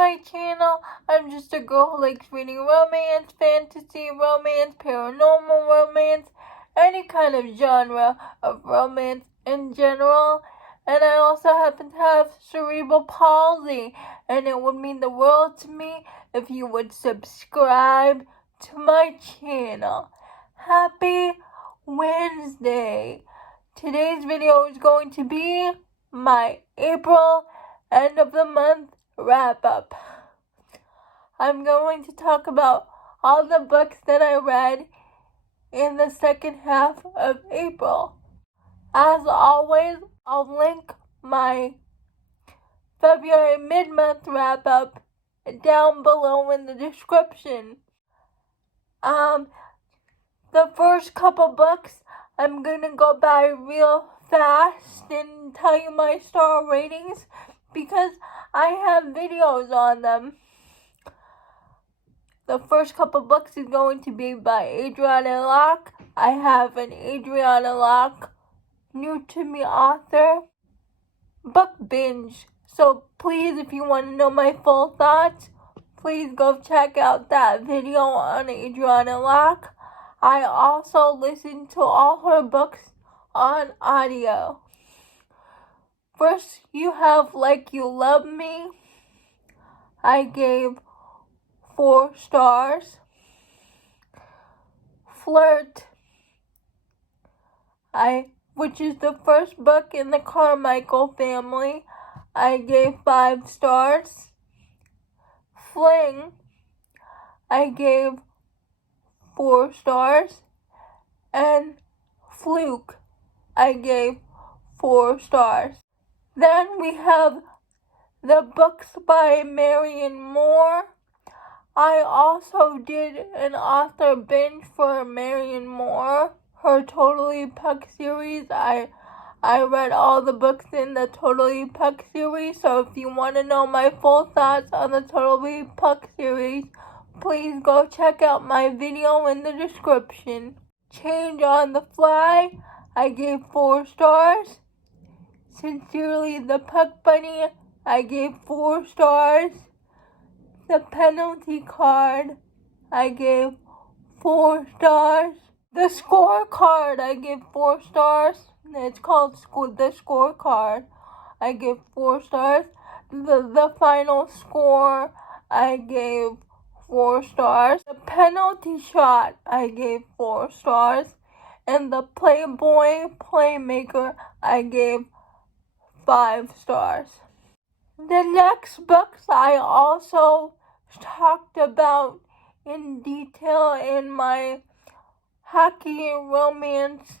my channel. I'm just a girl who likes reading romance, fantasy, romance, paranormal romance, any kind of genre of romance in general. And I also happen to have cerebral palsy, and it would mean the world to me if you would subscribe to my channel. Happy Wednesday! Today's video is going to be my April end of the month wrap up. I'm going to talk about all the books that I read in the second half of April. As always, I'll link my February mid-month wrap up down below in the description. The first couple books I'm gonna go by real fast and tell you my star ratings because I have videos on them. The first couple books is going to be by Adriana Locke. I have an Adriana Locke new to me author book binge. So please, if you want to know my full thoughts, please go check out that video on Adriana Locke. I also listen to all her books on audio. First, you have Like You Love Me. I gave 4 stars. Flirt, which is the first book in the Carmichael family, I gave 5 stars. Fling, I gave 4 stars. And Fluke, I gave 4 stars. Then we have the books by Maren Moore. I also did an author binge for Maren Moore, her Totally Puck series. I read all the books in the Totally Puck series, so if you want to know my full thoughts on the Totally Puck series, please go check out my video in the description. Change on the Fly, I gave 4 stars. Sincerely the Puck Bunny, I gave 4 stars. The Penalty Card, I gave 4 stars. The SCORECARD, I gave 4 stars. It's called the SCORECARD. I gave 4 stars. The Final Score, I gave 4 stars. The Penalty Shot, I gave 4 stars. And the Playboy Playmaker, I gave 5 stars. The next books I also talked about in detail in my hockey romance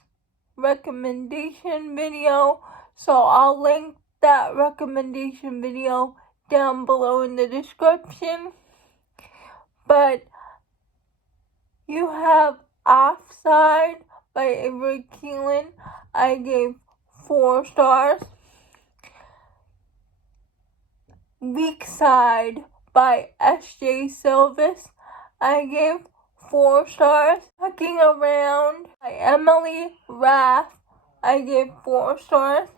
recommendation video, so I'll link that recommendation video down below in the description. But you have Offside by Avery Keelan, I gave 4 stars. Weak Side by S.J. Silvis, I gave 4 stars. Fucking Around by Emily Raff, I gave 4 stars.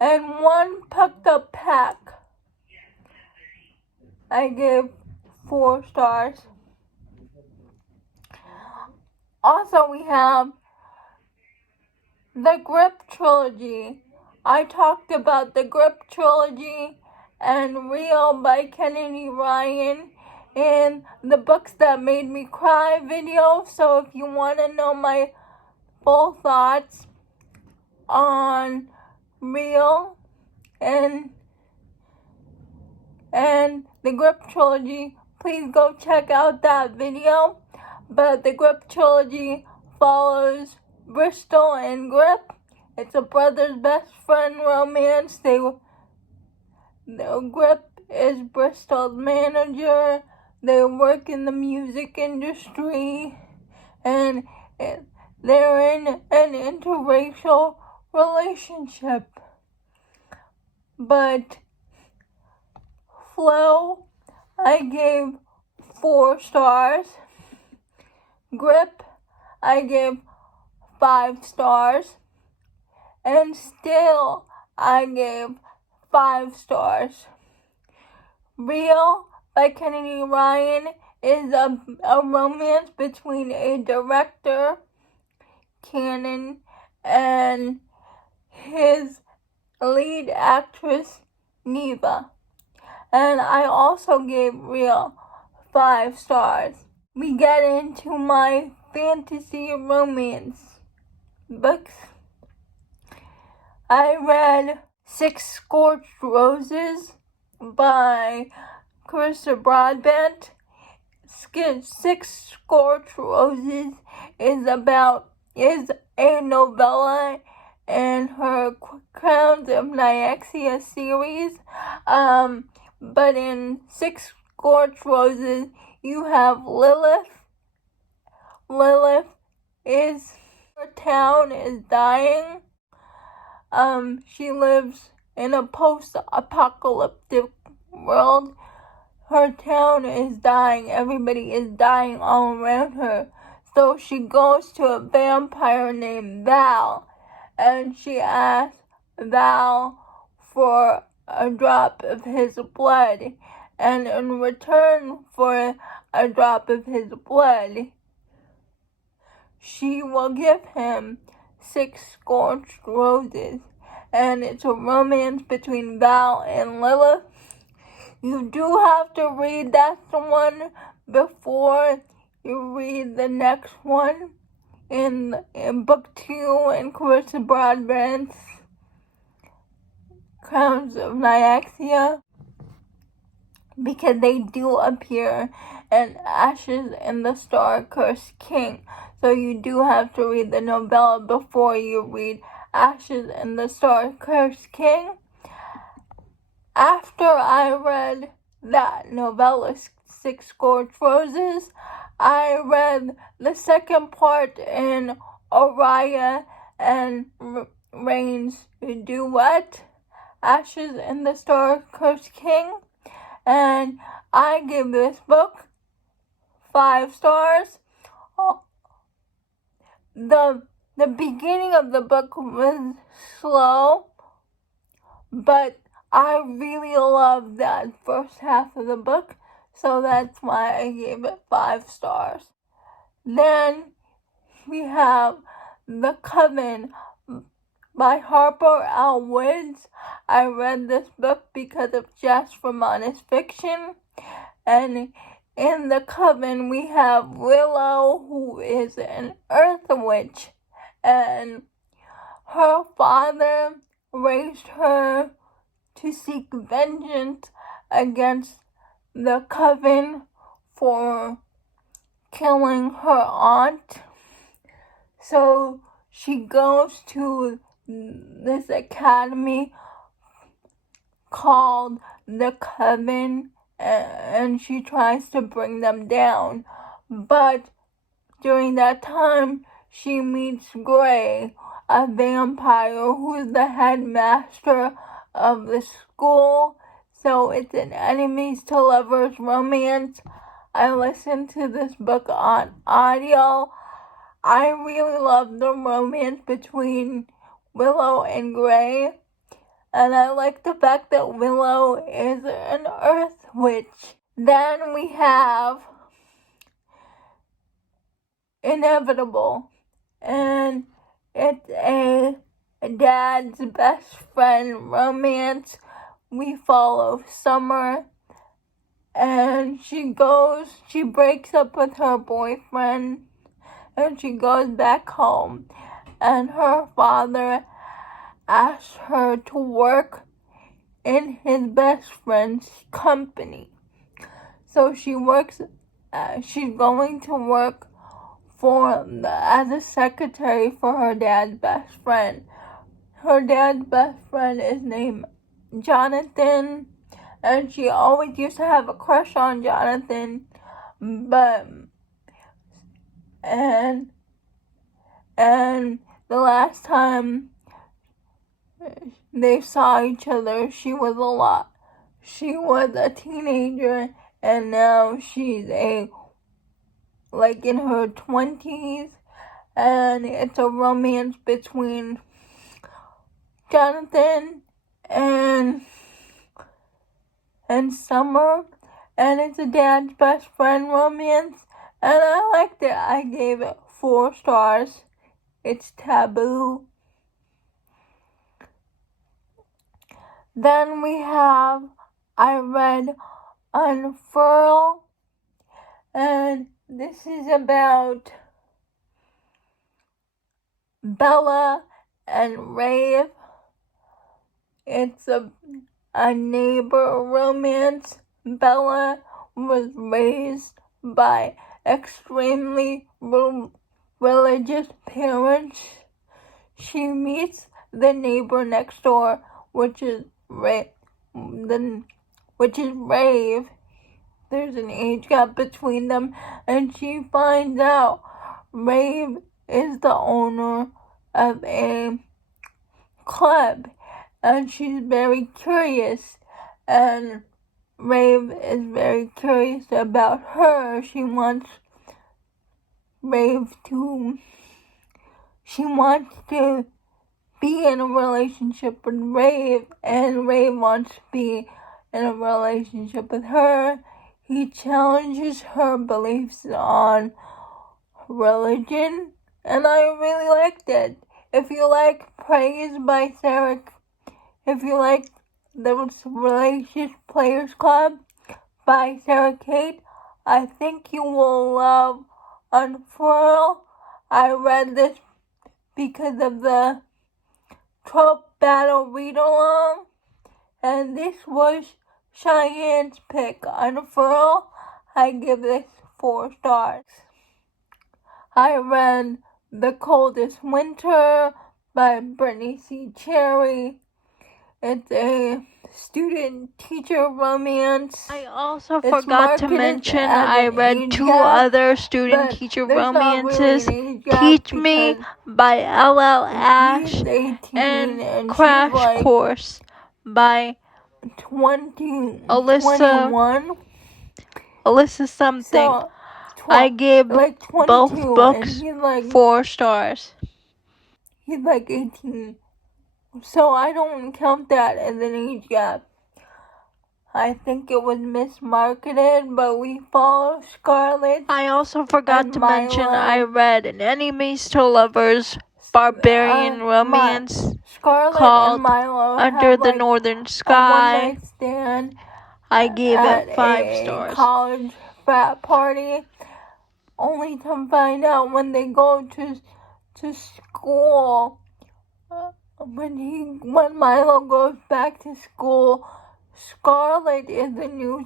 And One Pucked Up Pack, I gave 4 stars. Also, we have the Grip Trilogy. I talked about the Grip Trilogy and Real by Kennedy Ryan in the Books That Made Me Cry video. So if you want to know my full thoughts on Real and the Grip Trilogy, please go check out that video. But the Grip Trilogy follows Bristol and Grip. It's a brother's best friend romance. The Grip is Bristol's manager. They work in the music industry, and they're in an interracial relationship. But Flow, I gave 4 stars. Grip, I gave 5 stars. And Still, I gave 5 stars. Real by Kennedy Ryan is a romance between a director, Cannon, and his lead actress, Neva. And I also gave Real 5 stars. We get into my fantasy romance books. I read 6 Scorched Roses by Carissa Broadbent. 6 Scorched Roses is a novella in her Crowns of Nyexia series. But in 6 Scorched Roses, you have Lilith. Her town is dying. She lives in a post-apocalyptic world. Her town is dying. Everybody is dying all around her. So she goes to a vampire named Val, and she asks Val for a drop of his blood. And in return for a drop of his blood, she will give him 6 Scorched Roses. And it's a romance between Val and Lilith. You do have to read that one before you read the next one in book 2 in Carissa Broadbent's Crowns of Nyexia, because they do appear in Ashes and the Star-Cursed King. So you do have to read the novella before you read Ashes and the Star-Cursed King. After I read that novella, 6 Scorched Roses, I read the second part in Araya and Rain's duet, Ashes and the Star-Cursed King, and I give this book 5 stars. The beginning of the book was slow, but I really loved that first half of the book, so that's why I gave it 5 stars. Then we have The Coven by Harper L. Woods. I read this book because of Jess Romana's fiction, and in The Coven we have Willow, who is an earth witch, and her father raised her to seek vengeance against the Coven for killing her aunt. So she goes to this academy called the Coven, and she tries to bring them down. But during that time, she meets Gray, a vampire who is the headmaster of the school. So it's an enemies to lovers romance. I listened to this book on audio. I really love the romance between Willow and Gray, and I like the fact that Willow is an earth witch. Then we have Inevitable, and it's a dad's best friend romance. We follow Summer, and she breaks up with her boyfriend, and she goes back home, and her father asks her to work in his best friend's company. So she's going to work as a secretary for her dad's best friend. Her dad's best friend is named Jonathan, and she always used to have a crush on Jonathan, and the last time they saw each other, she was a teenager, and now she's in her 20s, and it's a romance between Jonathan and and Summer, and it's a dad's best friend romance, and I liked it. I gave it 4 stars. It's taboo. Then I read Unfurl, and this is about Bella and Rave. It's a neighbor romance. Bella was raised by extremely religious parents. She meets the neighbor next door, which is Rave. There's an age gap between them, and she finds out Rave is the owner of a club, and she's very curious, and Rave is very curious about her. She wants to be in a relationship with Rave, and Rave wants to be in a relationship with her. He challenges her beliefs on religion, and I really liked it. If you like Praise by Sarah, if you like the Relationship Players Club by Sarah Kate, I think you will love Unfurl. I read this because of the trope battle read-along, and this was Cheyenne's pick. Unfurl, I give this 4 stars. I read The Coldest Winter by Brittany C. Cherry. It's a student-teacher romance. I also forgot to mention I read 2 other student-teacher romances, Teach Me by L.L. Ash and Crash Course by Alyssa something. So, I gave both books 4 stars. He's like 18. So I don't count that as an age gap. I think it was mismarketed, but we follow Scarlett. I also forgot to mention I read an Enemies to Lovers barbarian romance called Under the Northern Sky. I gave it 5 stars. College frat party, only to find out when they go to school. When Milo goes back to school, Scarlett is the new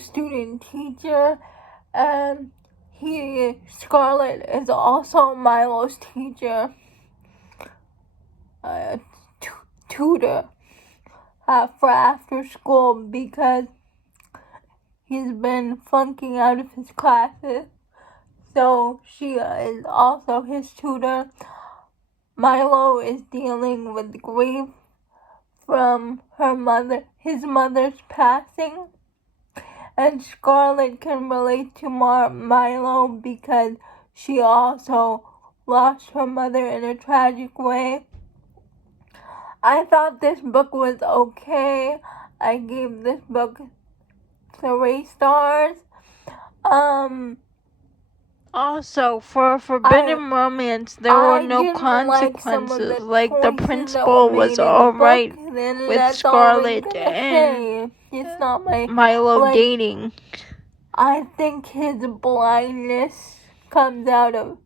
student teacher, and Scarlett is also Milo's teacher, tutor for after school, because he's been flunking out of his classes. So she is also his tutor. Milo is dealing with grief from his mother's passing, and Scarlett can relate to Milo because she also lost her mother in a tragic way. I thought this book was okay. I gave this book 3 stars. Also, for Forbidden Romance, there were no consequences. Like the principal was alright with Scarlett and Milo dating. I think his blindness comes out of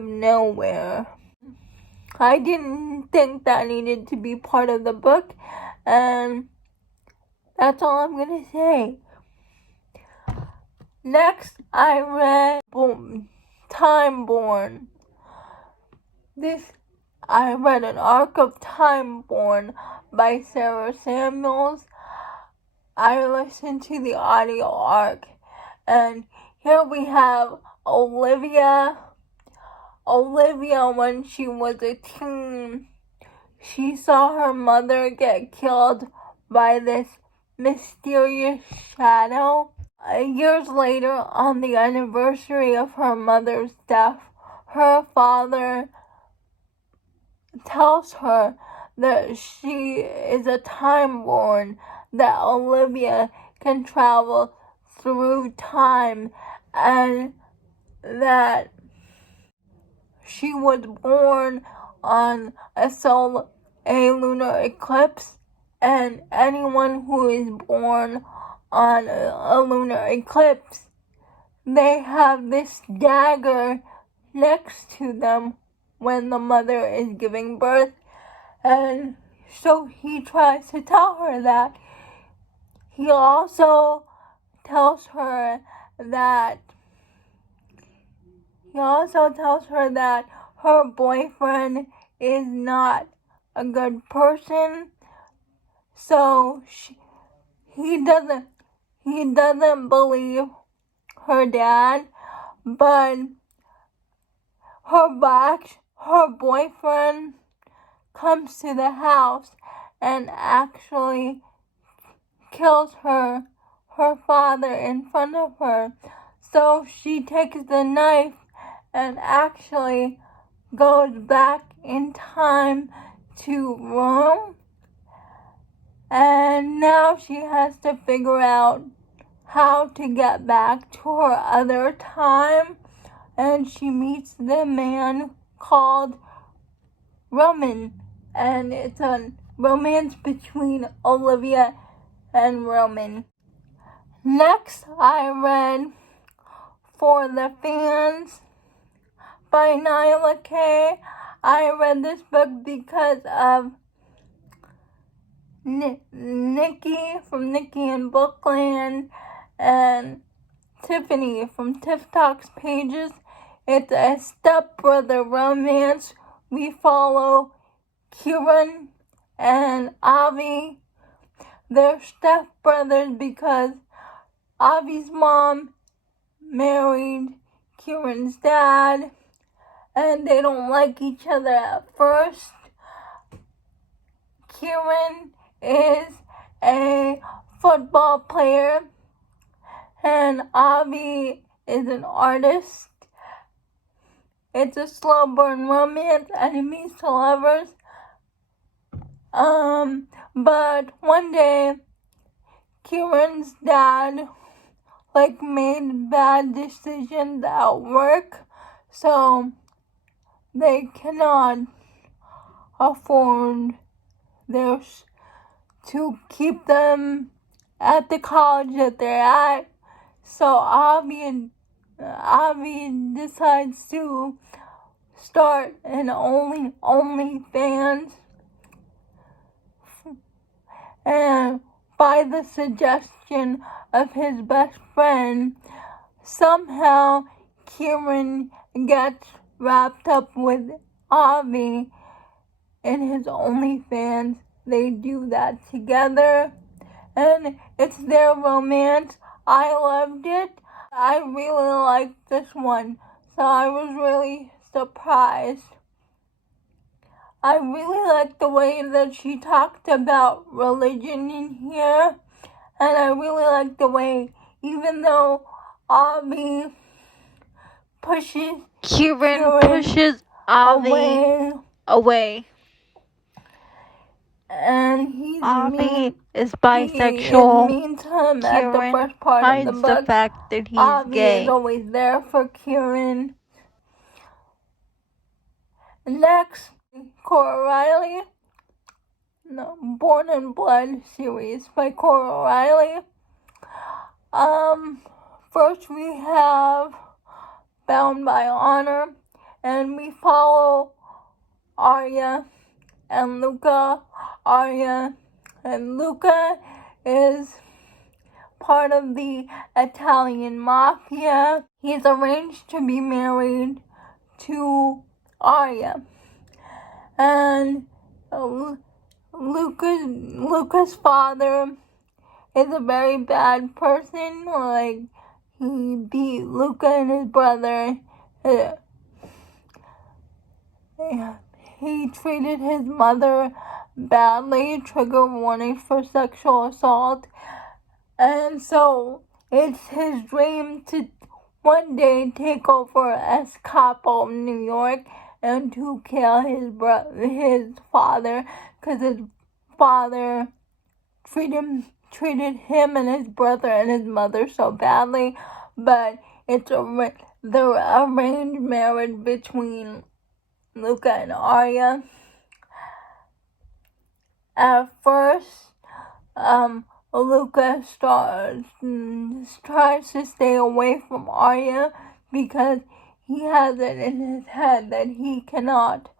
nowhere. I didn't think that needed to be part of the book, and that's all I'm gonna say. Next, I read Timeborne. I read an arc of Timeborne by Sarah Samuels. I listened to the audio arc, and here we have Olivia. When she was a teen, she saw her mother get killed by this mysterious shadow. Years later, on the anniversary of her mother's death, her father tells her that she is a Timeborne, that Olivia can travel through time, and that she was born on a lunar eclipse, and anyone who is born on a lunar eclipse, they have this dagger next to them when the mother is giving birth. And so he tries to tell her that. He also tells her that her boyfriend is not a good person. So he doesn't believe her dad, but her boyfriend comes to the house and actually kills her father in front of her. So she takes the knife and actually goes back in time to Rome. And now she has to figure out how to get back to her other time. And she meets the man called Roman. And it's a romance between Olivia and Roman. Next, I read For the Fans by Nyla K. I read this book because of Nikki from Nikki and Bookland and Tiffany from Tiff Talks Pages. It's a stepbrother romance. We follow Kieran and Avi. They're stepbrothers because Avi's mom married Kieran's dad, and they don't like each other at first. Kieran is a football player, and Avi is an artist. It's a slow burn romance, enemies to lovers. But one day, Kieran's dad, made bad decisions at work, so they cannot afford to keep them at the college that they're at. So Avi decides to start an OnlyFans, and by the suggestion of his best friend, somehow Kieran gets wrapped up with Avi in his OnlyFans. They do that together, and it's their romance. I loved it. I really liked this one, so I was really surprised. I really liked the way that she talked about religion in here, and I really liked the way, even though Avi pushes Kieran pushes Avi away. And Avi is bisexual. It means him Kieran at the first part hides of the book. The fact that he's Avi gay. is always there for Kieran. Next, Cora Riley. Born in Blood series by Cora Riley. First we have Bound by Honor, and we follow Arya and Luca. Arya and Luca is part of the Italian mafia. He's arranged to be married to Arya, and Luca's father is a very bad person. He beat Luca and his brother. He treated his mother badly, trigger warning for sexual assault. And so it's his dream to one day take over as capo of New York and to kill his father, because his father treated him and his brother and his mother so badly. But it's the arranged marriage between Luca and Arya. At first, Luca tries to stay away from Arya because he has it in his head that he cannot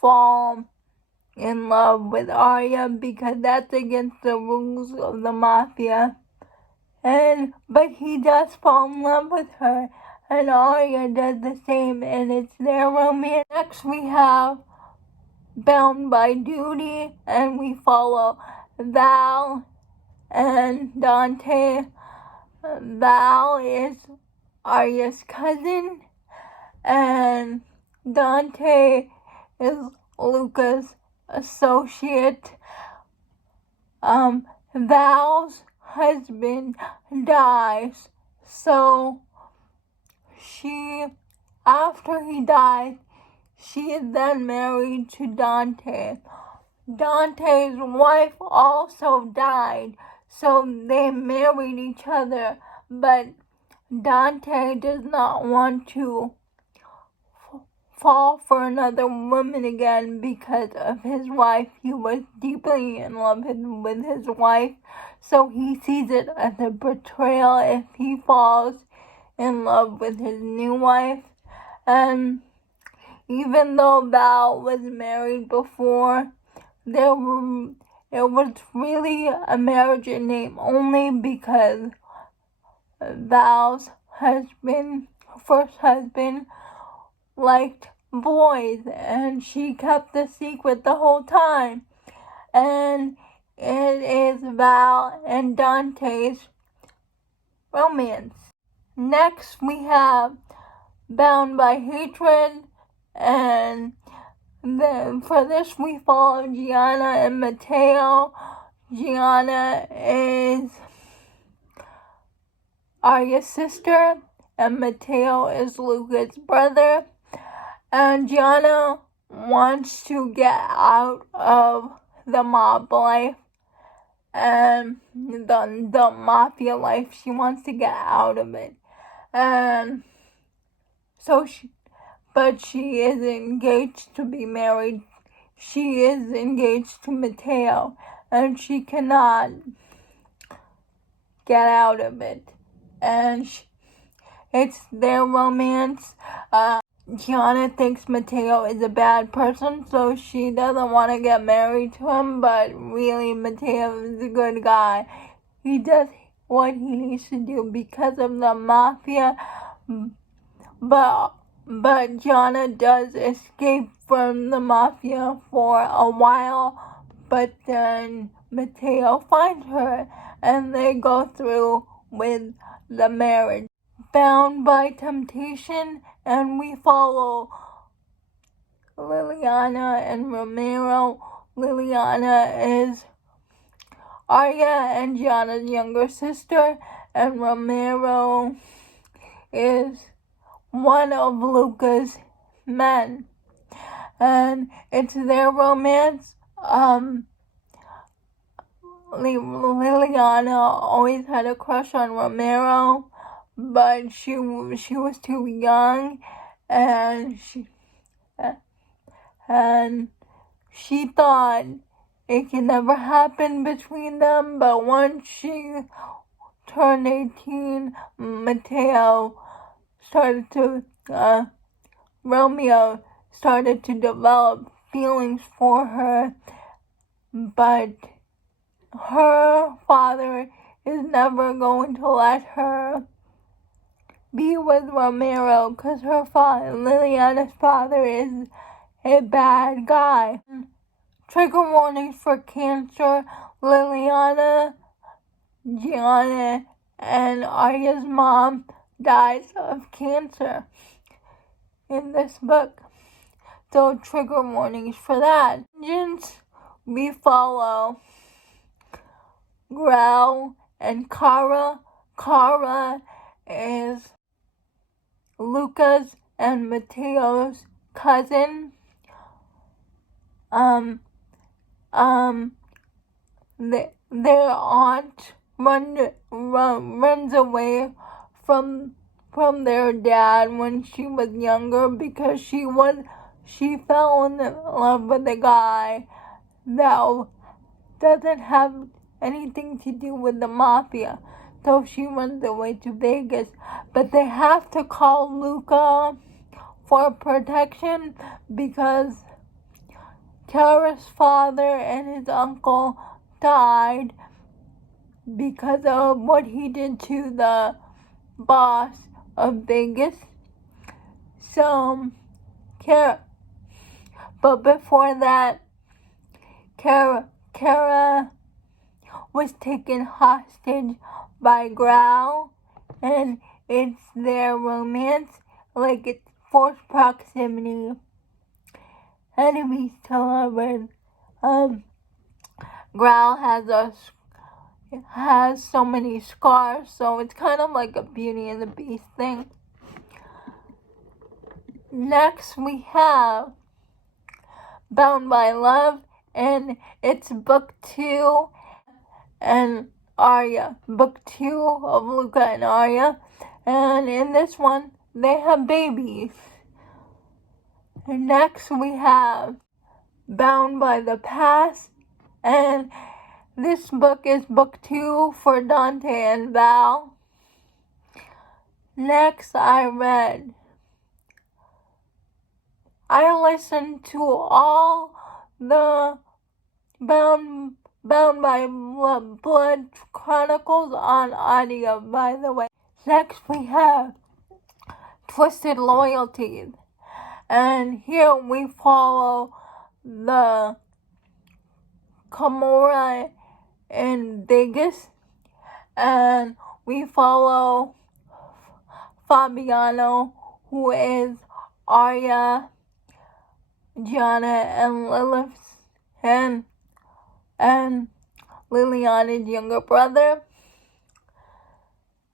fall in love with Arya because that's against the rules of the mafia. But he does fall in love with her, and Arya does the same, and it's their romance. Next we have Bound by Duty, and we follow Val and Dante. Val is Arya's cousin, and Dante is Luca's associate. Val's husband dies, so after he dies, she is then married to Dante. Dante's wife also died, so they married each other, but Dante does not want to fall for another woman again because of his wife. He was deeply in love with his wife, so he sees it as a betrayal if he falls in love with his new wife. And even though Val was married before, it was really a marriage in name only because Val's first husband, liked boys, and she kept the secret the whole time. And it is Val and Dante's romance. Next we have Bound by Hatred, and then for this we follow Gianna and Matteo. Gianna is Arya's sister, and Matteo is Luca's brother. And Gianna wants to get out of the mob life and the mafia life. She wants to get out of it. And so but she is engaged to be married. She is engaged to Matteo, and she cannot get out of it. And it's their romance. Gianna thinks Matteo is a bad person, so she doesn't want to get married to him, but really Matteo is a good guy. He does what he needs to do because of the mafia, but Gianna does escape from the mafia for a while, but then Matteo finds her, and they go through with the marriage. Bound by Temptation, and we follow Liliana and Romero. Liliana is Arya and Gianna's younger sister, and Romero is one of Luca's men. And it's their romance. Liliana always had a crush on Romero, but she was too young, and she thought it could never happen between them. But once she turned 18, Romeo started to develop feelings for her, but her father is never going to let her be with Romero because Liliana's father is a bad guy. Trigger warnings for cancer. Liliana, Gianna, and Arya's mom dies of cancer in this book, so trigger warnings for that. We follow Grell and Kara. Kara is Luca's and Matteo's cousin, their aunt runs away from their dad when she was younger because she fell in love with a guy that doesn't have anything to do with the mafia. So she runs away to Vegas, but they have to call Luca for protection because Tara's father and his uncle died because of what he did to the boss of Vegas. So, but before that, Kara was taken hostage by Growl, and it's their romance, like it's forced proximity, enemies to lovers. Growl has so many scars, so it's kind of like a Beauty and the Beast thing. Next we have Bound by Love, and it's book 2 and Arya. Book 2 of Luca and Arya. And in this one, they have babies. And next we have Bound by the Past, and this book is book 2 for Dante and Val. Next I listened to all the Bound by Blood Chronicles on audio, by the way. Next we have Twisted Loyalties, and here we follow the Camorra in Vegas, and we follow Fabiano, who is Arya, Gianna, and Lilith, and Liliana's younger brother.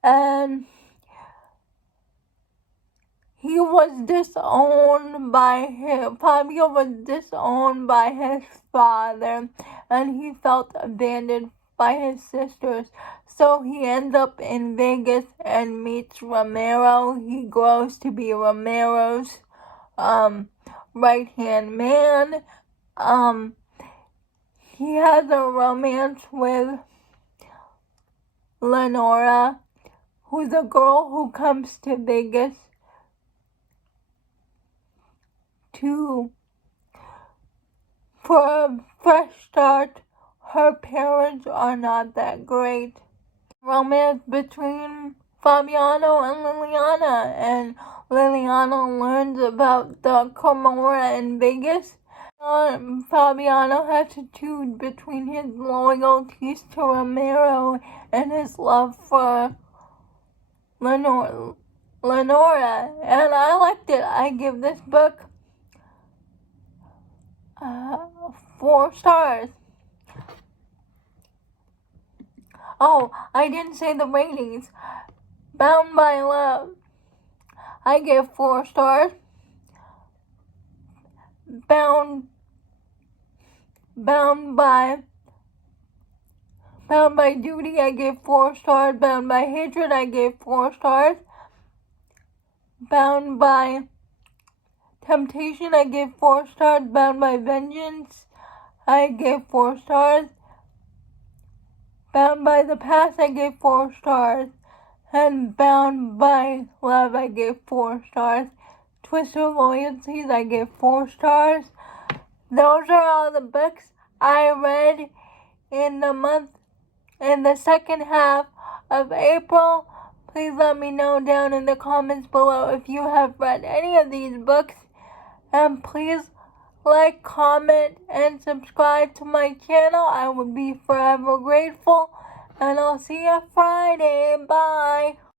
And Fabio was disowned by his father, and he felt abandoned by his sisters. So he ends up in Vegas and meets Romero. He grows to be Romero's right-hand man. He has a romance with Lenora, who's a girl who comes to Vegas for a fresh start. Her parents are not that great. Romance between Fabiano and Liliana, and Liliana learns about the Camorra in Vegas. Fabiano has to choose between his loyalties to Romero and his love for Lenora, and I liked it. I give this book 4 stars. Oh, I didn't say the ratings. Bound by Love, I gave 4 stars. Bound by Duty, I gave 4 stars. Bound by Hatred, I gave 4 stars. Bound by Temptation, I gave 4 stars. Bound by Vengeance, I gave 4 stars. Bound by the Past, I gave 4 stars. And Bound by Love, I gave 4 stars. Twisted Loyalties, I gave 4 stars. Those are all the books I read in the second half of April. Please let me know down in the comments below if you have read any of these books. And please like, comment, and subscribe to my channel. I would be forever grateful. And I'll see you Friday. Bye.